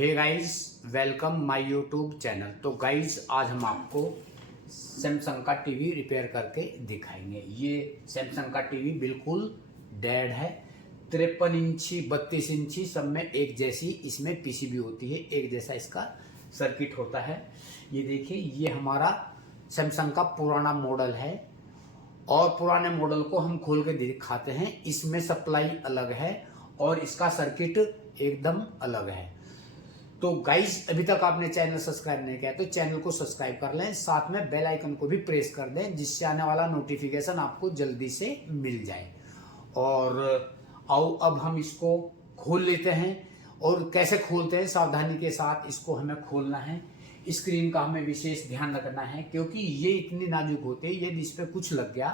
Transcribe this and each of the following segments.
Hey guys, welcome my YouTube channel. तो guys, आज हम आपको सैमसंग का टीवी रिपेयर करके दिखाएंगे। ये सैमसंग का टीवी बिल्कुल डेड है। 53 इंची 32 इंची सब में एक जैसी इसमें पीसीबी होती है, एक जैसा इसका सर्किट होता है। ये देखिए, ये हमारा सैमसंग का पुराना मॉडल है और पुराने मॉडल को हम खोल के दिखाते हैं। इसमें सप्लाई अलग है और इसका सर्किट एकदम अलग है। तो गाइस, अभी तक आपने चैनल सब्सक्राइब नहीं किया तो चैनल को सब्सक्राइब कर लें, साथ में बेल आइकन को भी प्रेस कर दें, जिससे आने वाला नोटिफिकेशन आपको जल्दी से मिल जाए। और आओ अब हम इसको खोल लेते हैं। और कैसे खोलते हैं, सावधानी के साथ इसको हमें खोलना है। स्क्रीन का हमें विशेष ध्यान रखना है, क्योंकि ये इतनी नाजुक होती है, यदि इस पर कुछ लग गया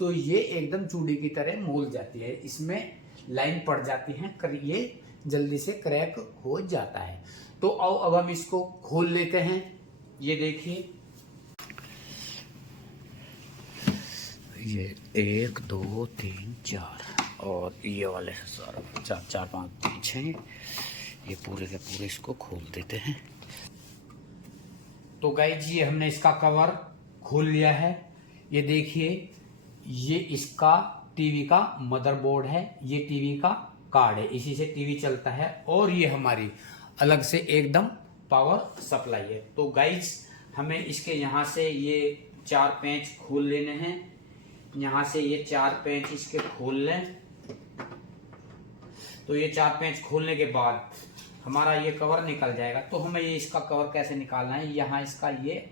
तो ये एकदम चूड़ी की तरह मोल जाती है, इसमें लाइन पड़ जाती है, ये जल्दी से क्रैक हो जाता है। तो आओ अब हम इसको खोल लेते हैं। ये देखिए, ये 1 2 3 4 और ये वाले सारा 4 4 5 5 6, ये पूरे के पूरे इसको खोल देते हैं। तो गाइस, ये हमने इसका कवर खोल लिया है। ये देखिए, ये इसका टीवी का मदरबोर्ड है, ये टीवी का कार्ड है, इसी से टीवी चलता है। और ये हमारी अलग से एकदम पावर सप्लाई है। तो गाइस, हमें इसके यहाँ से ये 4 पेंच खोल लेने हैं। यहाँ से ये 4 पेंच इसके खोल लें। तो ये 4 पेंच खोलने के बाद हमारा ये कवर निकल जाएगा। तो हमें ये इसका कवर कैसे निकालना है, यहाँ इसका ये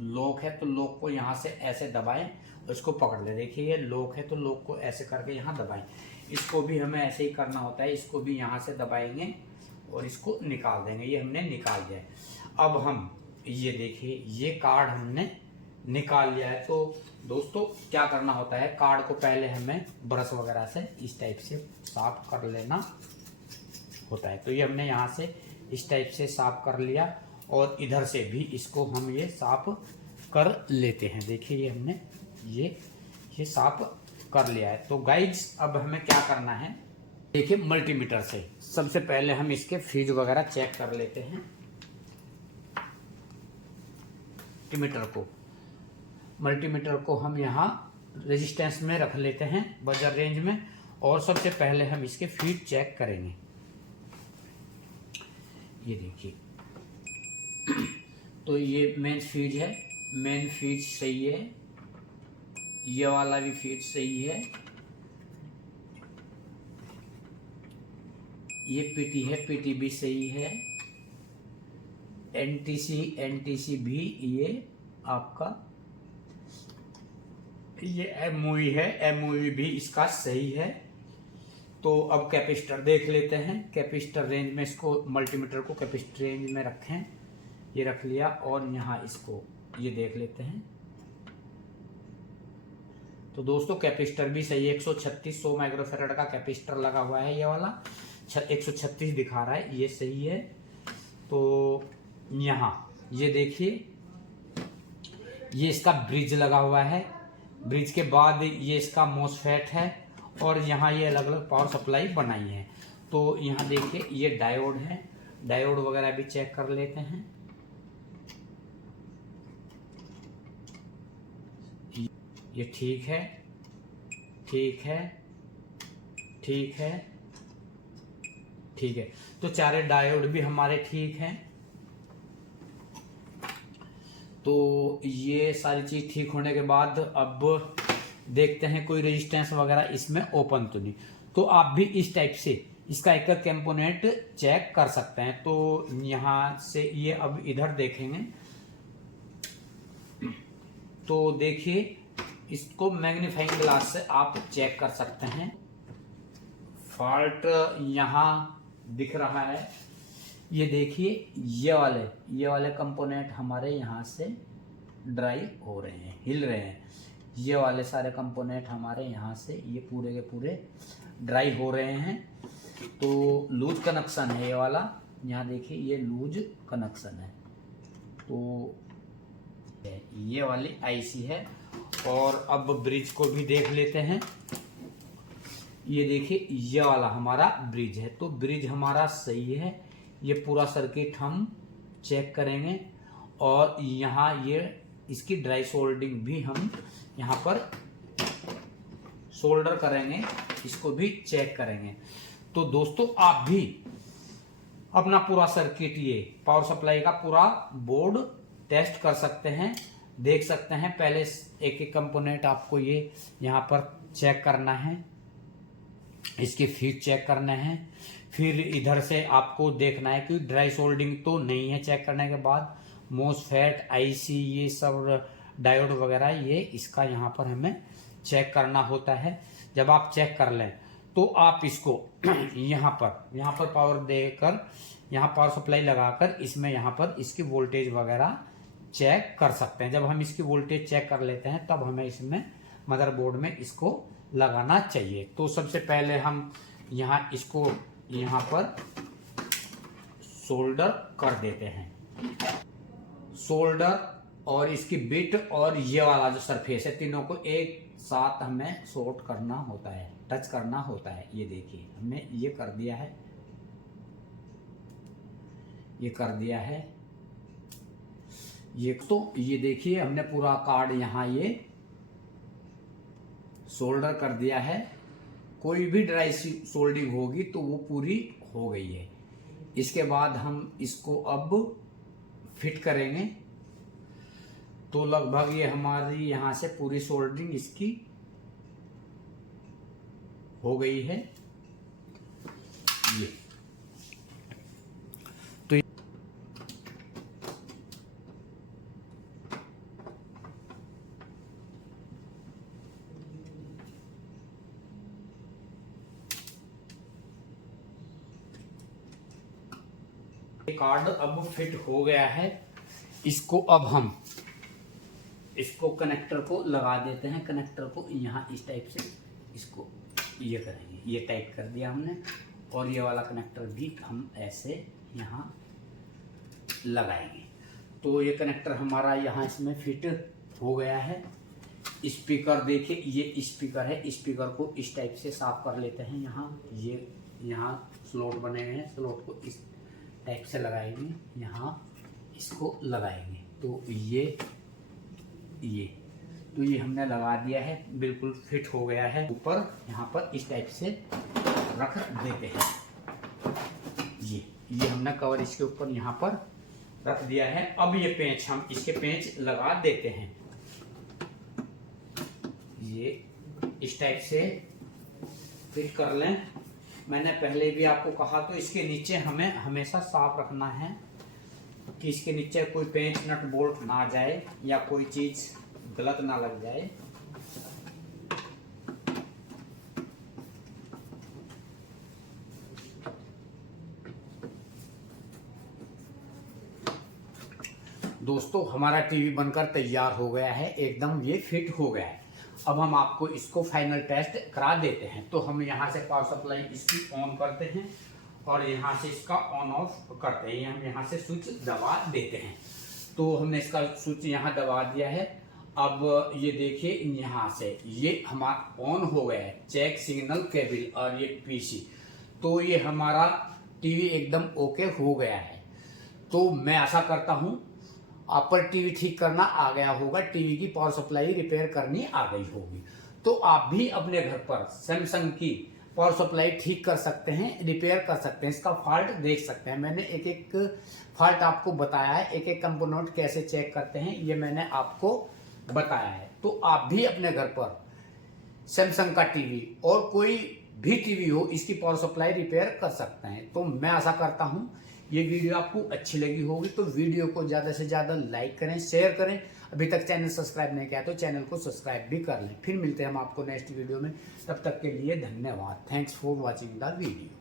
लॉक है, तो लॉक को यहाँ से ऐसे दबाएं और इसको पकड़ ले। देखिए, ये लॉक है, तो लॉक को ऐसे करके यहाँ दबाएं। इसको भी हमें ऐसे ही करना होता है, इसको भी यहाँ से दबाएंगे और इसको निकाल देंगे। ये हमने निकाल दिया है। अब हम ये देखिए, ये कार्ड हमने निकाल लिया है। तो दोस्तों, क्या करना होता है, कार्ड को पहले हमें ब्रश वगैरह से इस टाइप से साफ कर लेना होता है। तो ये हमने यहाँ से इस टाइप से साफ कर लिया और इधर से भी इसको हम ये साफ कर लेते हैं। देखिए, ये हमने ये साफ कर लिया है। तो गाइज, अब हमें क्या करना है, देखिए, मल्टीमीटर से सबसे पहले हम इसके फ्यूज वगैरह चेक कर लेते हैं। मल्टीमीटर को हम यहाँ रेजिस्टेंस में रख लेते हैं, बजर रेंज में। और सबसे पहले हम इसके फ्यूज चेक करेंगे। ये देखिए, तो ये मेन फ्यूज है, मेन फ्यूज सही है, ये वाला भी फ्यूज सही है, ये पीटी है, पीटी भी सही है, एनटीसी भी ये आपका, ये एमओई है, एमओई भी इसका सही है। तो अब कैपेसिटर देख लेते हैं। कैपेसिटर रेंज में इसको, मल्टीमीटर को कैपेसिटर रेंज में रखें, ये रख लिया। और यहाँ इसको ये देख लेते हैं। तो दोस्तों, कैपेसिटर भी सही है, 136 100 माइक्रोफैराड का कैपेसिटर लगा हुआ है। ये वाला 136 दिखा रहा है, ये सही है। तो यहाँ ये देखिए, ये इसका ब्रिज लगा हुआ है, ब्रिज के बाद ये इसका मॉसफेट है और यहाँ ये अलग अलग पावर सप्लाई बनाई है। तो यहाँ देखिए, ये डायोड है, डायोड वगैरह भी चेक कर लेते हैं। ये ठीक है, ठीक है, ठीक है, ठीक है। तो चारे डायोड भी हमारे ठीक हैं। तो ये सारी चीज ठीक होने के बाद अब देखते हैं कोई रेजिस्टेंस वगैरह इसमें ओपन तो नहीं। तो आप भी इस टाइप से इसका एक एक कंपोनेंट चेक कर सकते हैं। तो यहाँ से ये अब इधर देखेंगे, तो देखिए, इसको मैग्नीफाइंग ग्लास से आप चेक कर सकते हैं। फॉल्ट यहाँ दिख रहा है। ये देखिए, ये वाले कंपोनेंट हमारे यहाँ से ड्राई हो रहे हैं, हिल रहे हैं। ये वाले सारे कंपोनेंट हमारे यहाँ से ये पूरे के पूरे ड्राई हो रहे हैं। तो लूज कनेक्शन है ये वाला, यहाँ देखिए, ये लूज कनेक्शन है। तो ये वाली आईसी है। और अब ब्रिज को भी देख लेते हैं। ये देखिए, ये वाला हमारा ब्रिज है, तो ब्रिज हमारा सही है। ये पूरा सर्किट हम चेक करेंगे और यहाँ ये इसकी ड्राई सोल्डिंग भी हम यहाँ पर सोल्डर करेंगे, इसको भी चेक करेंगे। तो दोस्तों आप भी अपना पूरा सर्किट, ये पावर सप्लाई का पूरा बोर्ड टेस्ट कर सकते हैं, देख सकते हैं। पहले एक एक कंपोनेंट आपको ये यहाँ पर चेक करना है, इसके फीड चेक करना है। फिर इधर से आपको देखना है कि ड्राई सोल्डिंग तो नहीं है। चेक करने के बाद मोसफेट, आईसी, ये सब डायोड वगैरह, ये इसका यहाँ पर हमें चेक करना होता है। जब आप चेक कर लें तो आप इसको यहाँ पर पावर देकर, यहाँ पावर सप्लाई लगाकर इसमें यहाँ पर इसकी वोल्टेज वगैरह चेक कर सकते हैं। जब हम इसकी वोल्टेज चेक कर लेते हैं तब हमें इसमें मदरबोर्ड में इसको लगाना चाहिए। तो सबसे पहले हम यहाँ इसको यहाँ पर सोल्डर कर देते हैं। सोल्डर और इसकी बिट और ये वाला जो सरफेस है, तीनों को एक साथ हमें शॉर्ट करना होता है, टच करना होता है। ये देखिए हमने ये कर दिया है, ये कर दिया है ये। तो ये देखिए हमने पूरा कार्ड यहाँ ये सोल्डर कर दिया है। कोई भी ड्राई सोल्डिंग होगी तो वो पूरी हो गई है। इसके बाद हम इसको अब फिट करेंगे। तो लगभग ये हमारी यहाँ से पूरी सोल्डरिंग इसकी हो गई है। ये तो कार्ड अब फिट हो गया है। इसको अब हम इसको कनेक्टर को लगा देते हैं। कनेक्टर को यहाँ इस टाइप से इसको ये करेंगे, ये टाइट कर दिया हमने। और ये वाला कनेक्टर भी हम ऐसे यहाँ लगाएंगे। तो ये कनेक्टर हमारा यहाँ इसमें फिट हो गया है। स्पीकर देखिए, ये स्पीकर है। स्पीकर को इस टाइप से साफ कर लेते हैं। यहाँ स्लॉट बने हुए हैं, स्लॉट को इस टाइप से लगाएंगे, यहाँ इसको लगाएंगे। तो ये हमने लगा दिया है, बिल्कुल फिट हो गया है। ऊपर यहाँ पर इस टाइप से रख देते हैं। ये हमने कवर इसके ऊपर यहाँ पर रख दिया है। अब ये पेंच, हम इसके पेंच लगा देते हैं। ये इस टाइप से फिट कर लें। मैंने पहले भी आपको कहा, तो इसके नीचे हमें हमेशा साफ रखना है कि इसके नीचे कोई पेंच, नट, बोल्ट ना जाए या कोई चीज गलत ना लग जाए। दोस्तों हमारा टीवी बनकर तैयार हो गया है, एकदम ये फिट हो गया है। अब हम आपको इसको फाइनल टेस्ट करा देते हैं। तो हम यहाँ से पावर सप्लाई इसकी ऑन करते हैं और यहाँ से इसका ऑन ऑफ करते हैं। हम यहाँ से स्विच दबा देते हैं। तो हमने इसका स्विच यहाँ दबा दिया है। अब ये देखिए यहाँ से ये हमारा ऑन हो गया है, चेक सिग्नल केबल और ये पीसी। तो ये हमारा टीवी एकदम ओके हो गया है। तो मैं आशा करता हूँ आप पर टीवी ठीक करना आ गया होगा, टीवी की पावर सप्लाई रिपेयर करनी आ गई होगी। तो आप भी अपने घर पर सैमसंग की पावर सप्लाई ठीक कर सकते हैं, रिपेयर कर सकते हैं, इसका फॉल्ट देख सकते हैं। मैंने एक एक फॉल्ट आपको बताया है, एक एक कंपोनेंट कैसे चेक करते हैं ये मैंने आपको बताया है। तो आप भी अपने घर पर सैमसंग का टीवी और कोई भी टीवी हो, इसकी पावर सप्लाई रिपेयर कर सकते हैं। तो मैं आशा करता हूं ये वीडियो आपको अच्छी लगी होगी। तो वीडियो को ज़्यादा से ज़्यादा लाइक करें, शेयर करें। अभी तक चैनल सब्सक्राइब नहीं किया तो चैनल को सब्सक्राइब भी कर लें। फिर मिलते हैं हम आपको नेक्स्ट वीडियो में, तब तक के लिए धन्यवाद। Thanks for watching the video.